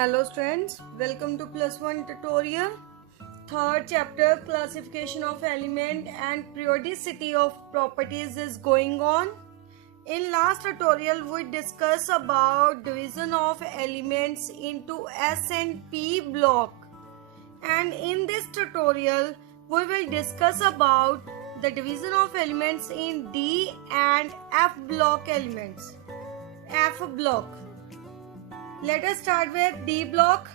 Hello students, welcome to plus one tutorial. Third chapter classification of element and periodicity of properties is going on. In last tutorial we discussed about division of elements into S and P block, and in this tutorial we will discuss about the division of elements in D and F block elements. F block. Let us start with D block.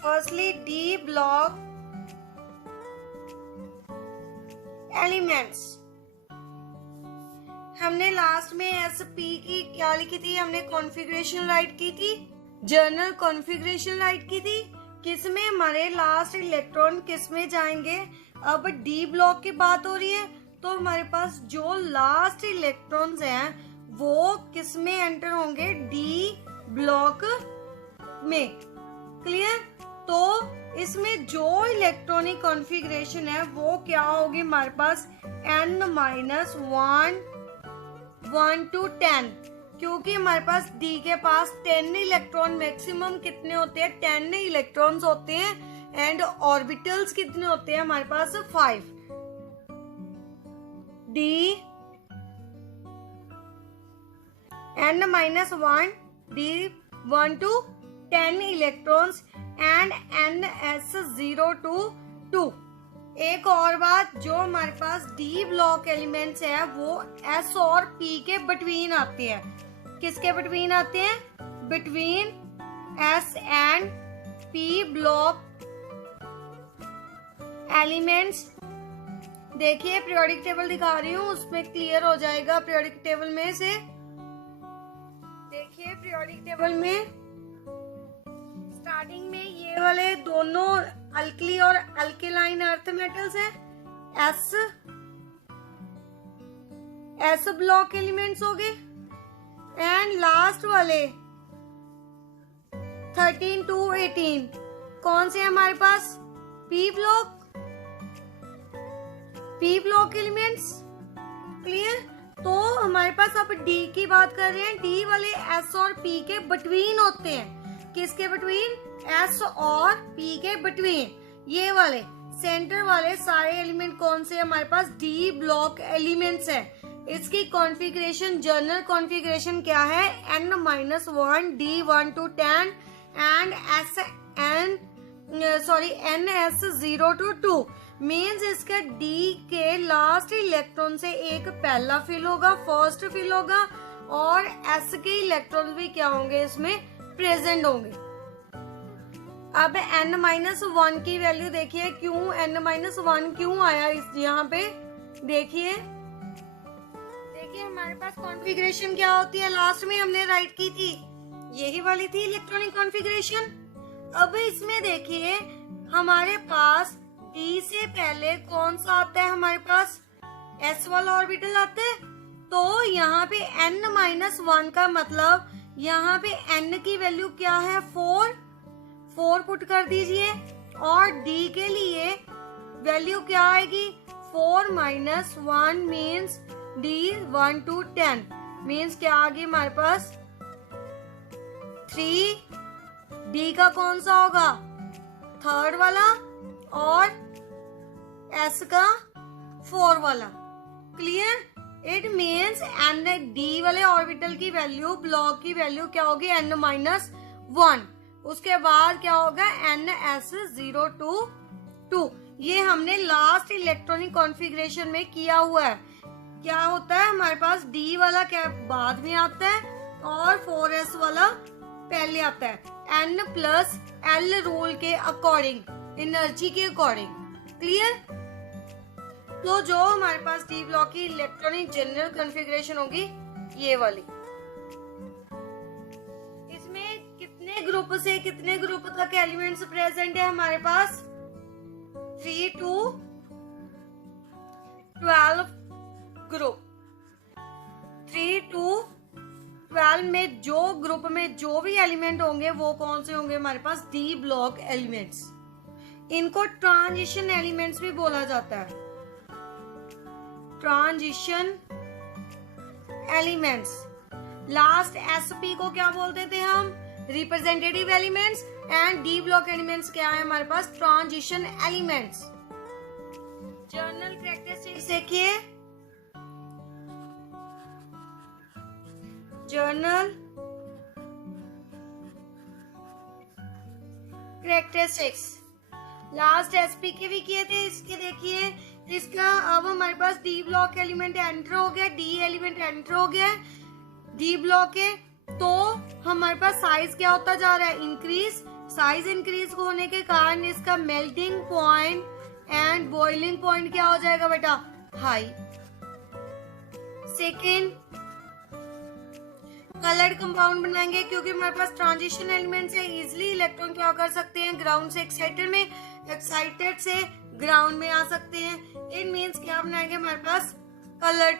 Firstly, D block elements. हमने last में SP की क्या लिखी थी? हमने configuration right की थी, journal configuration right की थी, किसमें हमारे लास्ट इलेक्ट्रॉन किसमें जाएंगे. अब D ब्लॉक की बात हो रही है तो हमारे पास जो लास्ट इलेक्ट्रॉन्स हैं वो किस में एंटर होंगे? डी ब्लॉक में. क्लियर? तो इसमें जो इलेक्ट्रॉनिक कॉन्फ़िगरेशन है वो क्या होगी हमारे पास? n-1 1 to 10, क्योंकि हमारे पास डी के पास 10 इलेक्ट्रॉन, मैक्सिमम कितने होते हैं? 10 इलेक्ट्रॉन्स होते हैं. एंड ऑर्बिटल्स कितने होते हैं हमारे पास? 5. D n-1 d1 to 10 electrons and ns0 to 2. एक और बात, जो हमारे पास D ब्लॉक एलिमेंट्स है वो S और P के बिटवीन आते हैं. किसके बिटवीन आते हैं? Between S and P block elements. देखिए पीरियोडिक टेबल दिखा रही हूँ, उसमें क्लियर हो जाएगा. पीरियोडिक टेबल में से देखिए, पीरियोडिक टेबल में स्टार्टिंग में ये वाले दोनों अल्कली और अल्केलाइन अर्थ मेटल्स हैं. एस ब्लॉक एलिमेंट्स हो गए. एंड लास्ट वाले 13 to 18 कौन से हैं हमारे पास? P block elements. क्लियर? तो हमारे पास अब डी की बात कर रहे हैं. डी वाले एस और पी के बिटवीन होते हैं. किसके बिटवीन? एस और पी के बिटवीन. ये वाले सेंटर वाले सारे एलिमेंट कौन से हमारे पास? डी ब्लॉक एलिमेंट्स है. इसकी कॉन्फ़िगरेशन, जनरल कॉन्फ़िगरेशन क्या है? n-1 d1 to 10 and ns0 to 2. Means इसका डी के लास्ट इलेक्ट्रॉन से एक पहला फिल होगा, फर्स्ट फिल होगा, और एस के इलेक्ट्रॉन भी क्या होंगे? इसमें प्रेजेंट होंगे. अब n-1 की वैल्यू देखिए, क्यों n-1 क्यों आया इस यहाँ पे? देखिए हमारे पास कॉन्फ़िगरेशन क्या होती है? लास्ट में हमने राइट की थी, यही वाली थी इलेक्ट्रॉनिक कॉन्फ़िगरेशन. अब इसमें देखिए हमारे पास डी से पहले कौन सा आता है हमारे पास? एस वाला ऑर्बिटल आता है. तो यहाँ पे n-1 का मतलब यहाँ पे n की वैल्यू क्या है? 4 पुट कर दीजिए. और d के लिए वैल्यू क्या आएगी? 4 - 1 मीन्स d1 to 10 मीन्स क्या आ गई हमारे पास? 3. d का कौन सा होगा? थर्ड वाला, और S का 4 वाला. Clear? It means N D वाले ऑर्बिटल की वैल्यू, ब्लॉक की वैल्यू क्या होगी? n-1. उसके बाद क्या होगा? ns0 to 2. ये हमने लास्ट इलेक्ट्रॉनिक कॉन्फ़िगरेशन में किया हुआ है. क्या होता है हमारे पास? डी वाला क्या बाद में आता है और 4s वाला पहले आता है. n+l रूल के अकॉर्डिंग, एनर्जी के अकॉर्डिंग. क्लियर? तो जो हमारे पास डी ब्लॉक की इलेक्ट्रॉनिक जनरल कॉन्फ़िगरेशन होगी ये वाली. इसमें कितने ग्रुप से कितने ग्रुप तक एलिमेंट्स प्रेजेंट है हमारे पास? 3 to 12 ग्रुप. 3 to 12 में जो ग्रुप में जो भी एलिमेंट होंगे वो कौन से होंगे हमारे पास? D block elements. इनको ट्रांजिशन एलिमेंट्स भी बोला जाता है. Transition elements. लास्ट एसपी को क्या बोलते थे हम? Representative elements, and D block elements क्या है हमारे पास, ट्रांजिशन एलिमेंट्स। जर्नल कैरेक्टरिस्टिक्स देखिए, जर्नल कैरेक्टरिस्टिक्स लास्ट एसपी के भी किए थे, इसके देखिए इसका अब हमारे पास डी ब्लॉक एलिमेंट एंटर हो गया, डी एलिमेंट एंटर हो गया, डी ब्लॉक है, तो हमारे पास साइज क्या होता जा रहा है, इंक्रीज। साइज इंक्रीज होने के कारण इसका melting point and boiling point क्या हो जाएगा बेटा, हाई। सेकेंड, कलर्ड कंपाउंड बनाएंगे, क्योंकि हमारे पास ट्रांजिशन एलिमेंट्स है, इजिली इलेक्ट्रॉन क्या कर सकते हैं, ग्राउंड से एक्साइटेड में, एक्साइटेड से ग्राउंड में आ सकते हैं। इट मीन्स क्या बनाएंगे हमारे पास, कलर्ड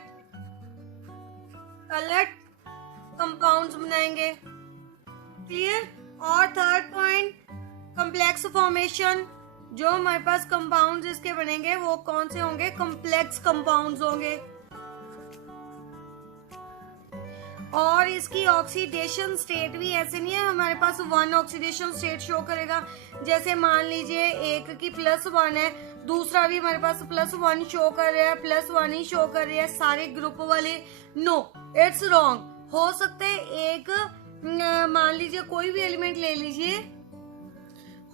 कंपाउंड्स बनाएंगे, क्लियर। और थर्ड पॉइंट, कॉम्प्लेक्स फॉर्मेशन, जो हमारे पास कंपाउंड्स इसके बनेंगे वो कौन से होंगे, कॉम्प्लेक्स कंपाउंड्स होंगे। और इसकी ऑक्सीडेशन स्टेट भी ऐसे नहीं है हमारे पास वन ऑक्सीडेशन स्टेट शो करेगा, जैसे मान लीजिए एक की +1 है, दूसरा भी हमारे पास +1 शो कर रहा है, +1 ही शो कर रहे हैं सारे ग्रुप वाले। No, it's wrong. हो सकता है एक मान लीजिए कोई भी एलिमेंट ले लीजिए,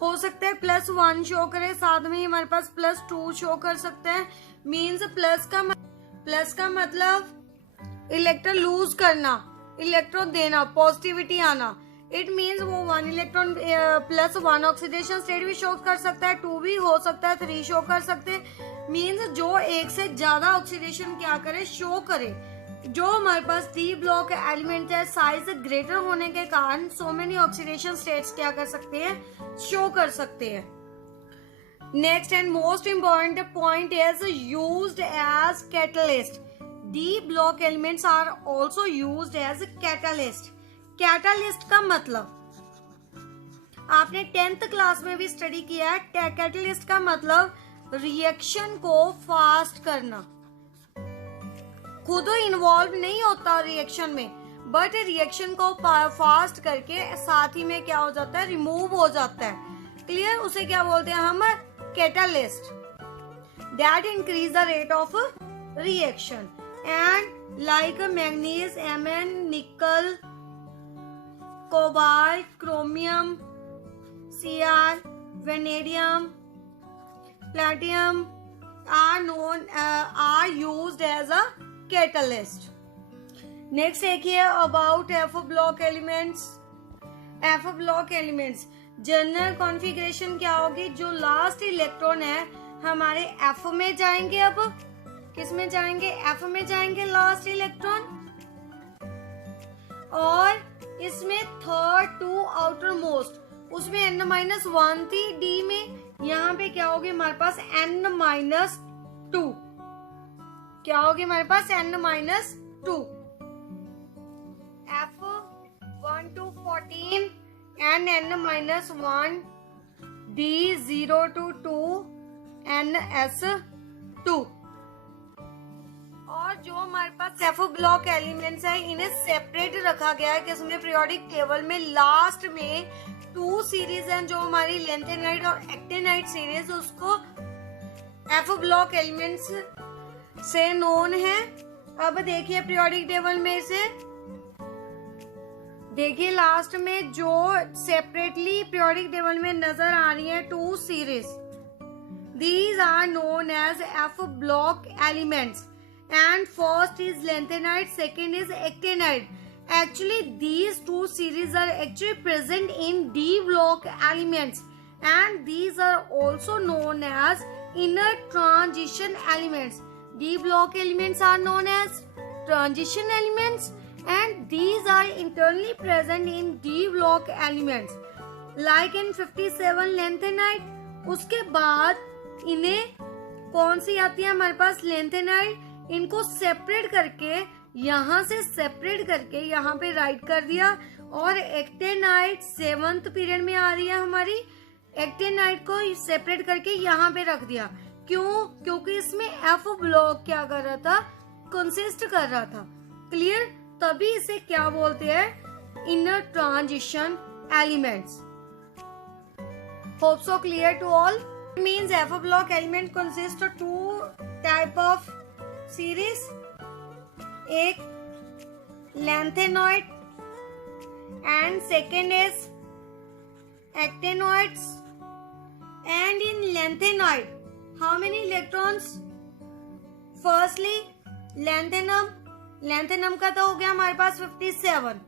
हो सकता है +1 शो करे, साथ में ही हमारे पास +2 शो कर सकता है। मीन्स प्लस का मतलब इलेक्ट्रॉन लूज करना, इलेक्ट्रॉन देना, पॉजिटिविटी आना। इट मीन्स वो 1 इलेक्ट्रॉन +1 ऑक्सीडेशन स्टेट भी शो कर सकता है, 2 भी हो सकता है, 3 शो कर सकते हैं। मीन्स जो एक से ज्यादा ऑक्सीडेशन क्या करे, शो करे। जो हमारे पास डी ब्लॉक एलिमेंट है, साइज ग्रेटर होने के कारण सो मेनी ऑक्सीडेशन स्टेट्स क्या कर सकते हैं, शो कर सकते हैं। Next and most important point is used as catalyst. D block elements are also used as catalyst. Catalyst का मतलब आपने 10th क्लास में भी स्टडी किया है। कैटलिस्ट का मतलब रिएक्शन को फास्ट करना, खुद इन्वॉल्व नहीं होता रिएक्शन में, बट रिएक्शन को फास्ट करके साथ ही में क्या हो जाता है, रिमूव हो जाता है। क्लियर, उसे क्या बोलते हैं हम, catalyst. That increase the rate of reaction and like manganese, एमन, nickel, cobalt, chromium, CR, vanadium, platinum are used as a catalyst. Next देखिए about F block elements. F block elements general configuration क्या होगी, जो last electron है हमारे F में जाएंगे। अब किस में जाएंगे, एफ में जाएंगे लास्ट इलेक्ट्रॉन, और इसमें थर्ड टू आउटर मोस्ट, उसमें n-1 थी डी में, यहाँ पे क्या होगी हमारे पास n-2, क्या होगी हमारे पास n-2। F1 to 14 and n-1 D0 to 2 NS2। और जो हमारे पास एफ ब्लॉक एलिमेंट्स है इन्हें सेपरेट रखा गया है किसमें, पीरियोडिक टेबल में। लास्ट में 2 सीरीज हैं जो हमारी लेंथेनाइट और एक्टेनाइट सीरीज, उसको एफ ब्लॉक एलिमेंट्स से नोन है। अब देखिए पीरियोडिक टेबल में से देखिए लास्ट में जो सेपरेटली पीरियोडिक टेबल में नजर आ रही है 2 series, these are known as F block elements, and first is lanthanide, second is actinide. Actually these 2 series are actually present in D block elements, and these are also known as inner transition elements. D block elements are known as transition elements, and these are internally present in D block elements like in 57 lanthanide। उसके बाद इन्हें कौन सी आती है हमारे पास, lanthanide। इनको separate करके यहाँ से सेपरेट करके यहाँ पे राइट कर दिया, और एक्टेनाइट 7th पीरियड में आ रही है हमारी, एक्टेनाइट को सेपरेट करके यहाँ पे रख दिया। क्यों, क्योंकि इसमें एफ ब्लॉक क्या कर रहा था, कंसिस्ट कर रहा था। क्लियर, तभी इसे क्या बोलते हैं, inner transition elements. Hope so clear to all. It means F block element consists of two type of series. एक lengthenoid and second is actinoids. And in lengthenoid, how many electrons? Firstly, lengthenum का तो हो गया हमारे पास 57.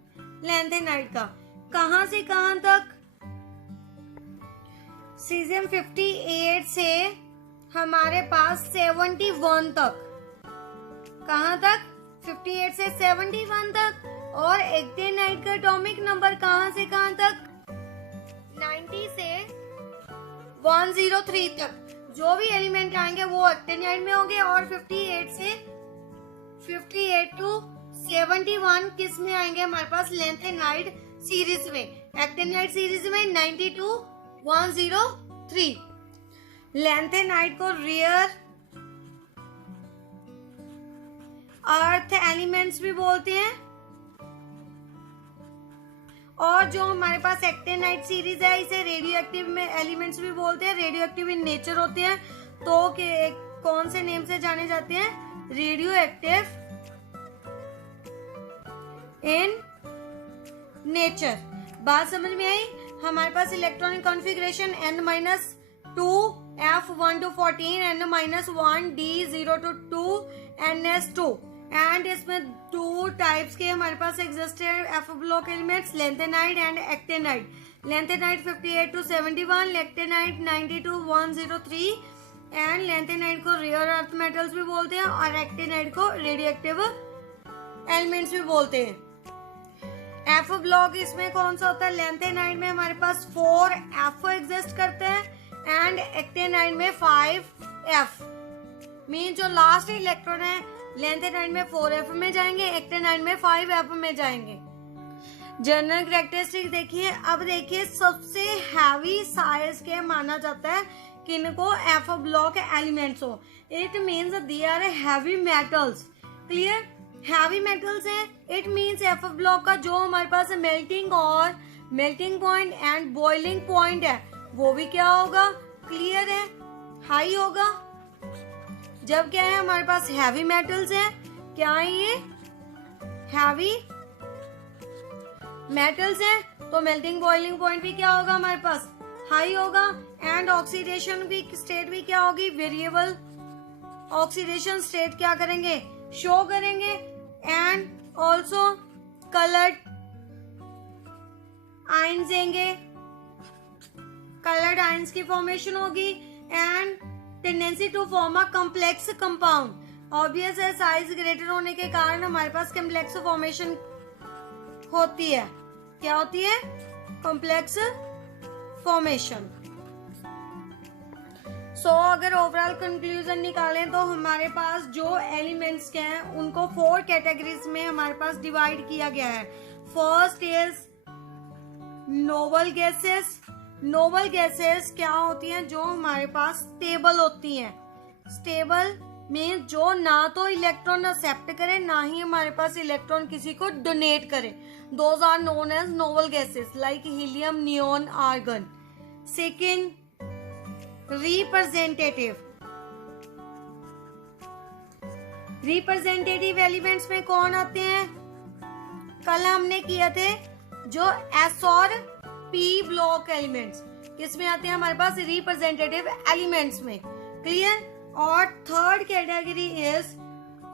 lengthenide का कहां से कहां तक? सीजियम 58 से हमारे पास 71 तक. कहां तक? 58 से 71 तक. और एक्टेनाइड का एटॉमिक नंबर कहां से कहां तक? 90 से 103 तक. जो भी एलिमेंट आएंगे वो एक्टेनाइड में होंगे. और 58 से 58 टू 71 किस में आएंगे? हमारे पास लैंथेनाइड सीरीज में. एक्टेनाइड सीरीज में 90 टू 103. लैंथेनाइड को रेयर अर्थ एलिमेंट्स भी बोलते हैं. और जो हमारे पास एक्टेनाइड सीरीज है इसे रेडियो एक्टिव में एलिमेंट्स भी बोलते हैं. रेडियो एक्टिव इन नेचर होते हैं. तो कौन से नेम से जाने जाते हैं? Radio active in nature. बात समझ में आई? हमारे पास electronic configuration n-2 F1 to 14 n-1 D0 to 2 NS2. And इसमें टू टाइप्स के हमारे पास एग्जिस्ट है F block elements, lanthanide and actinide. Lanthanide 58 to 71, actinide 90 to 103. And lanthanide को रेयर अर्थ मेटल्स भी बोलते हैं और एक्टेनाइड को रेडियो एक्टिव एलिमेंट्स भी बोलते हैं. एफ ब्लॉक इसमें कौन सा होता है? लैंथेनाइड में हमारे पास 4 एफ एग्जिस्ट करते हैं एंड एक्टेनाइड में 5 एफ. मीन जो लास्ट इलेक्ट्रॉन है लैंथेनाइड में 4f में जाएंगे, एक्टेनाइड में 5f में जाएंगे. जनरल कैरेक्टरिस्टिक देखिए. अब देखिए सबसे हैवी साइज के माना जाता है किनको? एफ ब्लॉक एलिमेंट्स हो. It means they are heavy metals. Clear? Heavy metals है. इट मीन्स एफ ब्लॉक का जो हमारे पास मेल्टिंग और melting point and boiling point है वो भी क्या होगा? क्लियर है? हाई होगा. जब क्या है हमारे पास हैवी मेटल्स है. क्या है ये? हैवी मेटल्स है. तो मेल्टिंग बॉइलिंग पॉइंट भी क्या होगा हमारे पास? हाई होगा. एंड ऑक्सीडेशन भी स्टेट भी क्या होगी? वेरिएबल ऑक्सीडेशन स्टेट क्या करेंगे? शो करेंगे. एंड ऑल्सो कलर्ड आयंस देंगे. कलर्ड आयंस की फॉर्मेशन होगी. And tendency to form a complex compound. Obvious है साइज ग्रेटर होने के कारण हमारे पास कॉम्प्लेक्स फॉर्मेशन होती है. क्या होती है? Complex formation. सो अगर ओवरऑल कंक्लूजन निकालें तो हमारे पास जो एलिमेंट्स के हैं उनको 4 कैटेगरीज में हमारे पास डिवाइड किया गया है. First is noble gases. Noble gases क्या होती हैं? जो हमारे पास स्टेबल होती हैं. स्टेबल मीन जो ना तो इलेक्ट्रॉन एक्सेप्ट करे ना ही हमारे पास इलेक्ट्रॉन किसी को डोनेट करे. Those are known as noble gases like helium, neon, argon. Second representative. Representative elements में कौन आते हैं? कल हमने किए थे जो एस और पी ब्लॉक एलिमेंट्स किसमें आते हैं? हमारे पास रिप्रेजेंटेटिव एलिमेंट्स में. क्लियर? और थर्ड कैटेगरी इज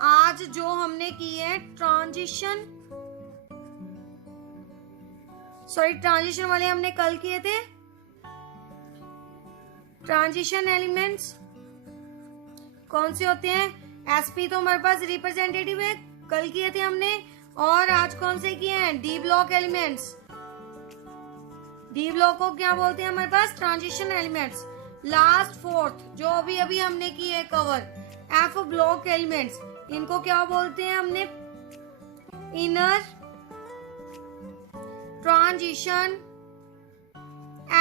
आज जो हमने की है ट्रांजिशन वाले हमने कल किए थे. ट्रांजिशन एलिमेंट्स कौन से होते हैं? एसपी तो हमारे पास रिप्रेजेंटेटिव है, कल किए थे हमने. और आज कौन से किए हैं? D block elements. D block को क्या बोलते हैं हमारे पास? Transition elements. लास्ट फोर्थ जो अभी हमने की है कवर, एफ ब्लॉक एलिमेंट्स. इनको क्या बोलते हैं हमने? Inner transition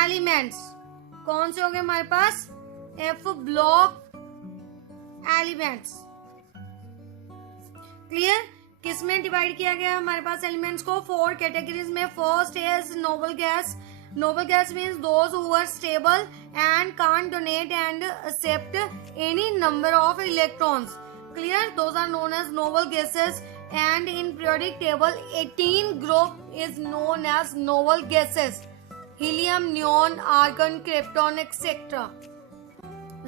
elements. कौन से हो गए हमारे पास? F block elements. क्लियर? किस में डिवाइड किया गया है हमारे पास एलिमेंट्स को? 4 कैटेगरीज में. First is noble gas. Noble gas means those who are stable and can't donate and accept any number of electrons. Clear? Those are known as noble gases. And in periodic table, 18 group is known as noble gases. Helium, neon, argon, krypton, etc.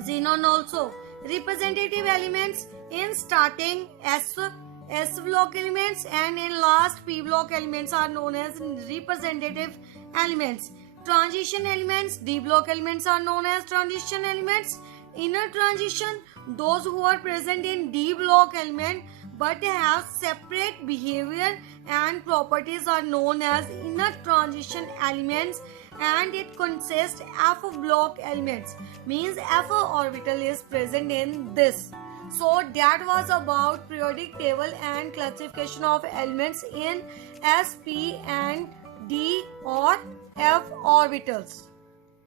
Xenon also. Representative elements in starting S block elements and in last P block elements are known as representative elements. Transition elements, D block elements are known as transition elements. Inner transition, those who are present in D block element but have separate behavior and properties are known as inner transition elements, and it consists F block elements, means F orbital is present in this. So that was about periodic table and classification of elements in S, P and D or F orbitals.